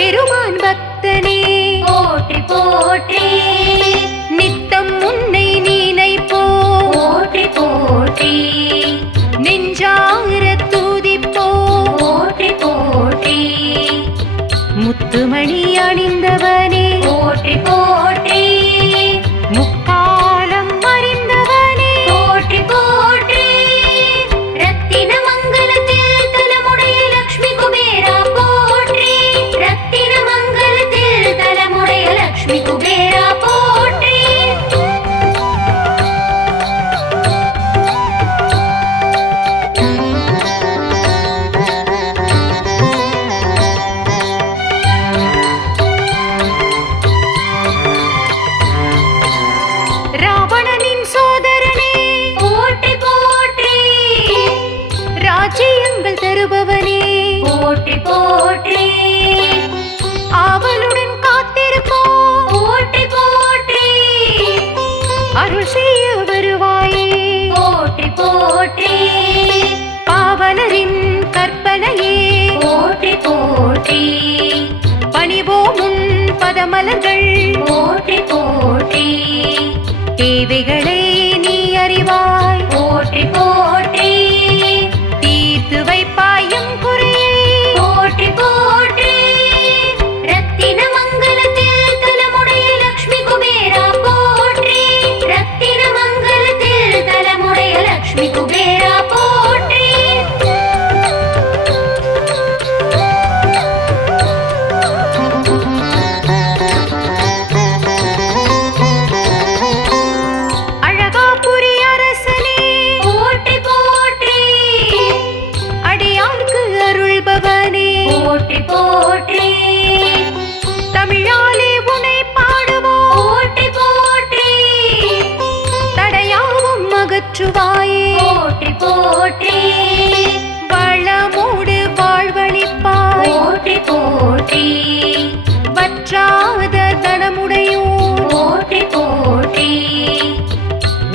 பெருமான் பக்தனே போற்றி போற்றி நித்தம் உன்னை நினைப்போ போற்றி போற்றி நெஞ்சார துதிப்போ போற்றி போற்றி முத்துமணி அணிந்தவனே போற்றி போற்றி முக்காலம் அறிந்தவனே போற்றி போற்றி ரத்தின மங்கலத்தில் தலமுடைய லக்ஷ்மி குபேரா போற்றி ரத்தின மங்கலத்தில் தலமுடைய லக்ஷ்மி குபேரா போற்றி ராவணனின் சோதரனே போற்றி போற்றி ராஜ்யங்கள் தருபவனே போற்றி போற்றி ஆவலுடன் காத்திருப்போ போற்றி போற்றி அருள் செய்ய வருவாயே போற்றி போற்றி பாவலரின் கற்பனையே போற்றி போற்றி பணிவோம் உன் பதமலர்கள் போற்றி போற்றி தேவைகளை நீ அறிவாய் போற்றி போற்றி தீர்த்து வைப்பாயும் குறையை போற்றி போற்றி ரத்தின மங்கலத்தில் தலமுடைய லக்ஷ்மி குபேரா போற்றி ரத்தின மங்கலத்தில் தலமுடைய லக்ஷ்மி குபேரா போற்றி அழகாபுரி அரசனே போற்றி போற்றி அடியார்க்கு அருள்பவனே போற்றி போற்றி தமிழாலே உனை பாடுவோம் போற்றி போற்றி தடையாவும் அகற்றுவாயே போற்றி போற்றி வளமோடு வாழ்வழிப்பாய் போற்றி போற்றி வற்றாத தனமுடையோர் போற்றி போற்றி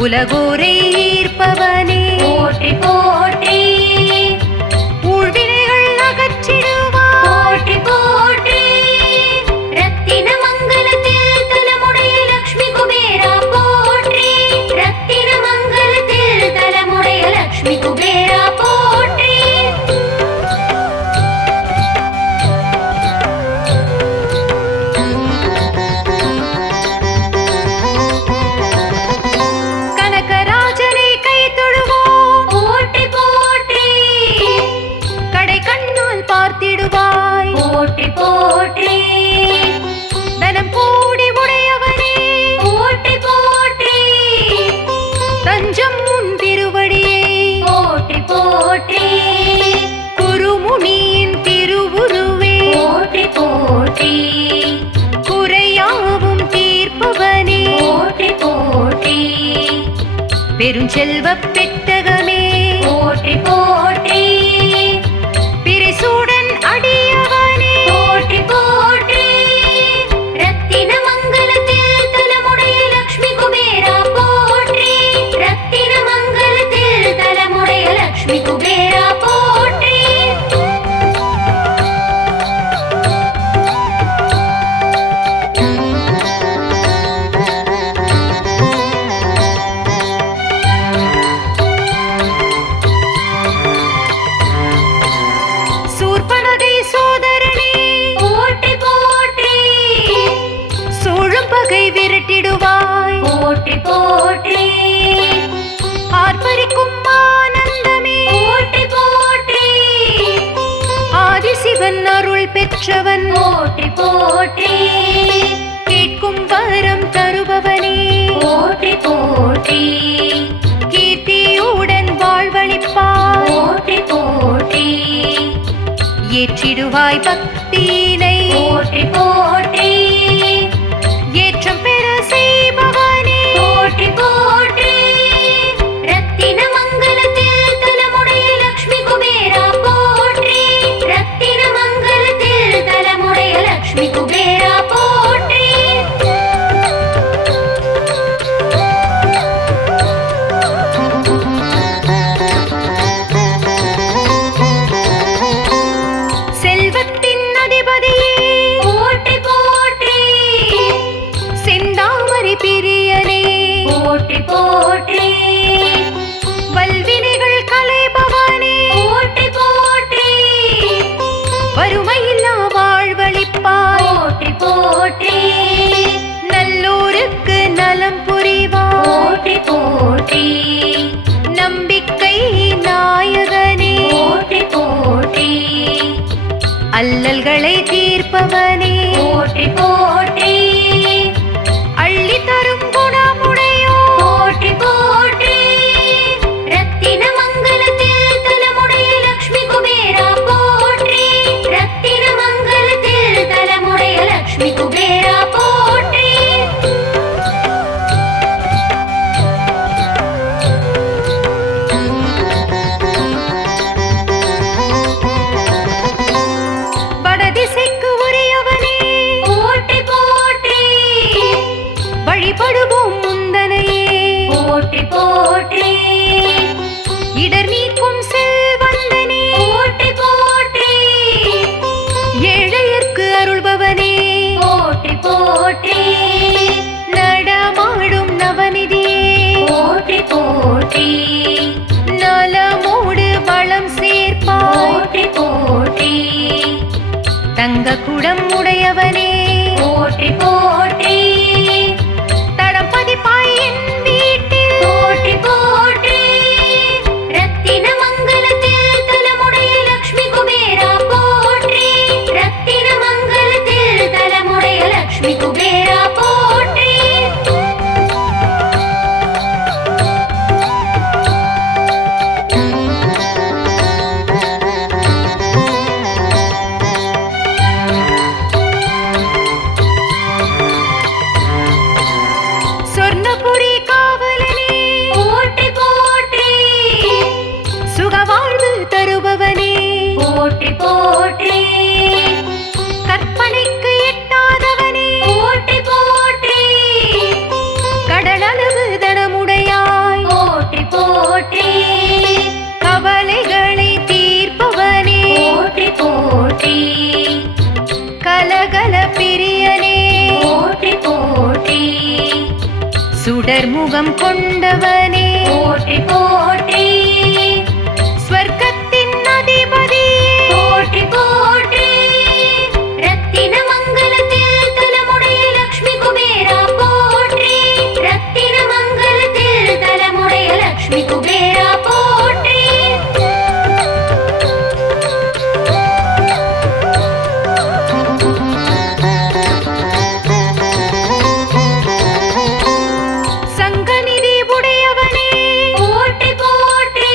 உலகோரை ஈர்ப்பவனே போற்றி போற்றி ஊழ்வினைகள் அகற்றிடுவாய் போற்றி போற்றி ரத்தின மங்கலத்தில் தலமுடைய லக்ஷ்மி குபேரா போற்றி ரத்தின மங்கலத்தில் தலமுடைய லக்ஷ்மி குபேரா போற்றி கனகராஜனை கை தொழுவோம் போற்றி போற்றி கடை கண்ணால் பார்த்திடுவாய் போற்றி போற்றி தனம் கோடி உடையவனே போற்றி போற்றி தஞ்சம் உன் திருவடியே போற்றி போற்றி குருமுனியின் திருவுருவே போற்றி போற்றி குறையாவும் தீர்ப்பவனே போற்றி போற்றி பெருஞ்செல்வப் பெட்டகமே போற்றி போற்றி பிரிசூடன் அடியவனே போற்றி போற்றி ரத்தின மங்கலத்தில் தலமுடைய லக்ஷ்மி குபேரா போற்றி ரத்தின மங்கலத்தில் தலமுடைய லக்ஷ்மி குபேரா போற்றி சூர்பனகை சோதரனே போற்றி போற்றி சூழும் பகை விரட்டிடுவாய் போற்றி போற்றி ஆர்ப்பரிக்கும் ஆனந்தமே போற்றி போற்றி ஆதிசிவன் அருள் பெற்றவன் போற்றி போற்றி கேட்கும் வரம் தருபவனே போற்றி போற்றி கீர்த்தியுடன் வாழ்வழிப்பாய் போற்றி போற்றி ஏற்றிடுவாய் பக்தியினை போற்றி போற்றி ஏற்றம் பெற செய்பவனே போற்றி போற்றி ரத்தின மங்கலத்தில் தலமுடைய லக்ஷ்மி குபேரா போற்றி ரத்தின மங்கலத்தில் தலமுடைய லக்ஷ்மி குபேரா போற்றி செல்வத்தின் போற்றி போற்றி நம்பிக்கை நாயகனே போற்றி போற்றி அல்லல்களை தீர்ப்பவனே போற்றி போற்றி அள்ளி தரும் குணமுடையோ போற்றி போற்றி ரத்தின மங்கலத்தில் தலமுடைய லக்ஷ்மி குபேரா போற்றி ரத்தின மங்கலத்தில் தலமுடைய லக்ஷ்மி குபேரா போற்றி வடதிசைக்கு உரியவனே போற்றி போற்றி வழிபடுவோம் முந்தனையே போற்றி போற்றி இடர் நீக்கும் செல்வந்தனே போற்றி போற்றி ஏழையர்க்கு அருள்பவனே போற்றி போற்றி நடமாடும் நவநிதியே போற்றி போற்றி நலமோடு வளம் சேர்ப்பாய் போற்றி போற்றி தங்க குடம் உடையவனே போற்றி போற்றி தடம் பதிப்பாய் என் வீட்டில் போற்றி போற்றி ரத்தின மங்கலத்தில் தலமுடைய லக்ஷ்மி குபேரா போற்றி ரத்தின மங்கலத்தில் தலமுடைய லக்ஷ்மி குபேரா போற்றி சொர்ணபுரி காவலனே போற்றி போற்றி சுகவாழ்வு தருபவனே போற்றி போற்றி கற்பனைக்கு எட்டாதவனே போற்றி போற்றி கடலளவு தனமுடையாய் போற்றி போற்றி கவலைகளை தீர்ப்பவனே போற்றி போற்றி கலகல பிரியனே போற்றி போற்றி சுடர் முகம் கொண்டவனே போற்றி போற்றி ஸ்வர்க்கத்தின் அதிபதியே போற்றி போற்றி ரத்தின மங்கலத்தில் தலமுடைய லக்ஷ்மி குபேரா போற்றி ரத்தின மங்கலத்தில் தலமுடைய லக்ஷ்மி குபேரா போற்றி சங்கநிதி உடையவனே போற்றி போற்றி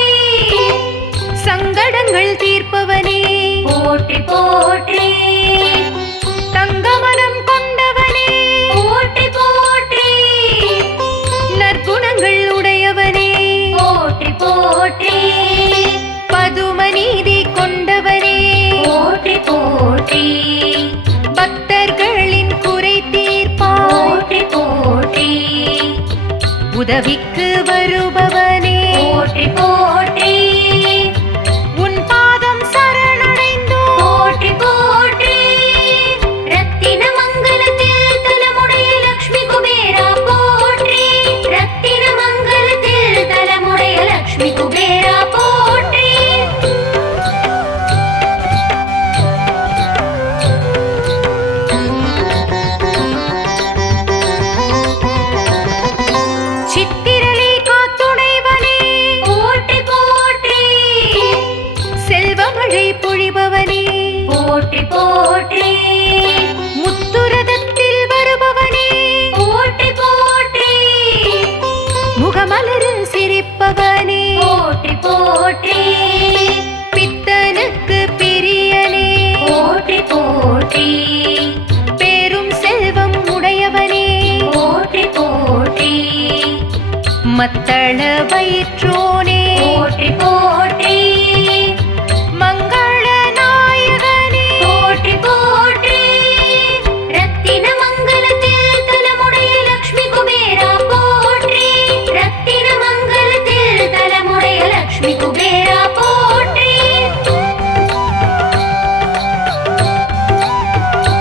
சங்கடங்கள் தீர்ப்பவனே போற்றி போற்றி தங்கமனம் கொண்டவனே போற்றி போற்றி நற்குணங்கள் உடையவனே போற்றி போற்றி பதுமநீதி கொண்டவனே போற்றி போற்றி பக்தர்களின் குறை தீர்ப்பாய் போற்றி போற்றி உதவிக்கு வருபவனே போற்றி போற்றி உன் பாதம் சரணடைந்தோ போற்றி போற்றி ரத்தின மங்கலத்தில் தலமுடைய லக்ஷ்மி குபேரா போற்றி ரத்தின மங்கலத்தில் தலமுடைய லக்ஷ்மி குபேரா போற்றி சித்திரலே காத்துணைவனே போற்றி போற்றி செல்வமழை பொழிபவனே போற்றி போற்றி முத்துரதத்தில் வருபவனே போற்றி போற்றி முகமலர் சிரிப்பவனே போற்றி போற்றி பித்தனுக்கு பிரியனே போற்றி போற்றி பேரும் செல்வம் உடையவனே போற்றி போற்றி மத்தள வயிற்றோனே போற்றி போற்றி மங்கள நாயகனே போற்றி போற்றி ரத்தின மங்கலத்தில் தலமுடைய லக்ஷ்மி குபேரா போற்றி ரத்தின மங்கலத்தில் தலமுடைய லக்ஷ்மி குபேரா போற்றி போற்றி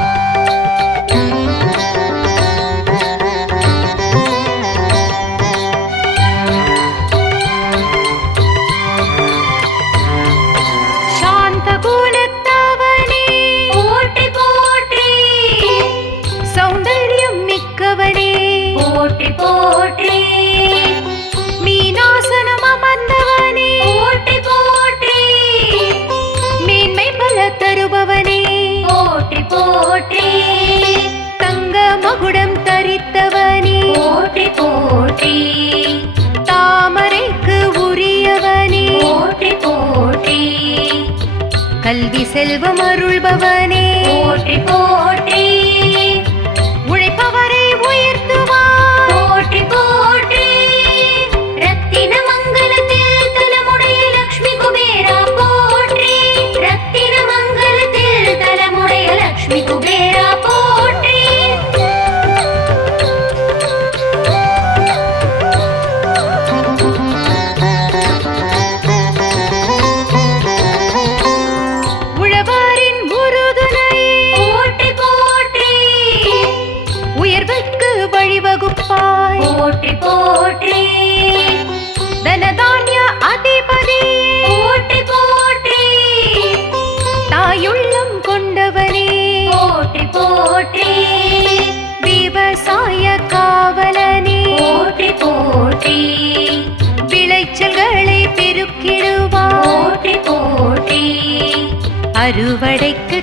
மகுடம் தரித்தவனே போற்றி போற்றி தாமரைக்கு உரியவனே போற்றி போற்றி கல்வி செல்வம் அருள்பவனே போற்றி போற்றி உழைப்பவரை உயர்த்துவார் போற்றி போற்றி ரத்தின மங்கலத்தில் தலமுடைய லக்ஷ்மி குபேரா போற்றி ரத்தின மங்கலத்தில் தலமுடைய லக்ஷ்மி குபேரா போற்றி உழவாரின் உறுதுணையே போற்றி போற்றி உயர்வுக்கு வழிவகுப்பாய் போற்றி போற்றி தனதானிய அதிபதி போற்றி போற்றி தாயுள்ளம் கொண்டவனே போற்றி போற்றி விவசாய காவலனே போற்றி போற்றி விளைச்சல்களை பெருக்கிடுவார் போற்றி போற்றி அறுவடைக்கு